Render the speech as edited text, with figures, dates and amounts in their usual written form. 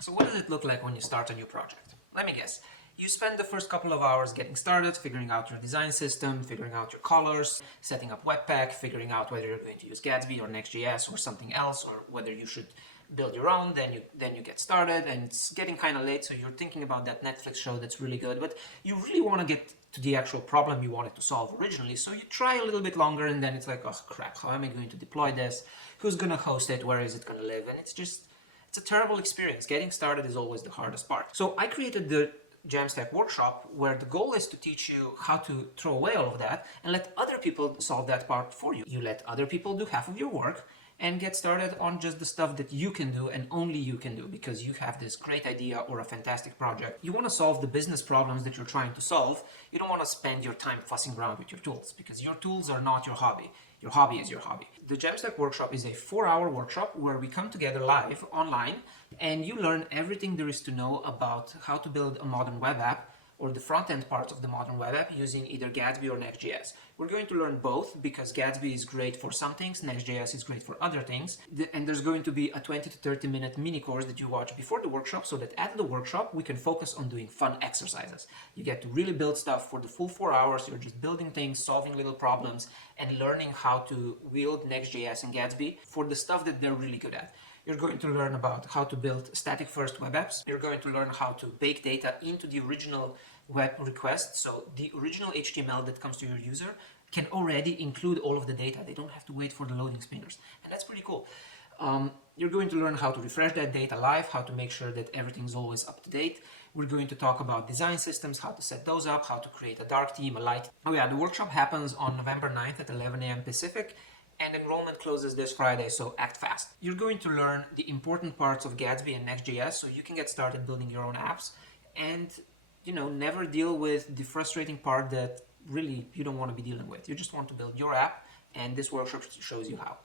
So what does it look like when you start a new project? Let me guess. You spend the first couple of hours getting started, figuring out your design system, figuring out your colors, setting up Webpack, figuring out whether you're going to use Gatsby or NextJS or something else, or whether you should build your own. Then you get started, and it's getting kind of late, so you're thinking about that Netflix show that's really good, but you really want to get to the actual problem you wanted to solve originally, so you try a little bit longer, and then it's like, oh crap, how am I going to deploy this? Who's going to host it? Where is it going to live? And it's a terrible experience. Getting started is always the hardest part. So I created the JAMStack Workshop, where the goal is to teach you how to throw away all of that and let other people solve that part for you. You let other people do half of your work and get started on just the stuff that you can do and only you can do, because you have this great idea or a fantastic project. You want to solve the business problems that you're trying to solve. You don't want to spend your time fussing around with your tools, because your tools are not your hobby. Your hobby is your hobby. The JAMStack Workshop is a 4-hour workshop where we come together live online and you learn everything there is to know about how to build a modern web app, or the front-end parts of the modern web app, using either Gatsby or NextJS. We're going to learn both, because Gatsby is great for some things, NextJS is great for other things, and there's going to be a 20 to 30 minute mini course that you watch before the workshop, so that at the workshop we can focus on doing fun exercises. You get to really build stuff for the full 4 hours. You're just building things, solving little problems, and learning how to wield NextJS and Gatsby for the stuff that they're really good at. You're going to learn about how to build static-first web apps. You're going to learn how to bake data into the original web request. So the original HTML that comes to your user can already include all of the data. They don't have to wait for the loading spinners. And that's pretty cool. You're going to learn how to refresh that data live, how to make sure that everything's always up to date. We're going to talk about design systems, how to set those up, how to create a dark theme, a light. Oh yeah, the workshop happens on November 9th at 11 a.m. Pacific. And enrollment closes this Friday, so act fast. You're going to learn the important parts of Gatsby and NextJS so you can get started building your own apps and, never deal with the frustrating part that really you don't want to be dealing with. You just want to build your app, and this workshop shows you how.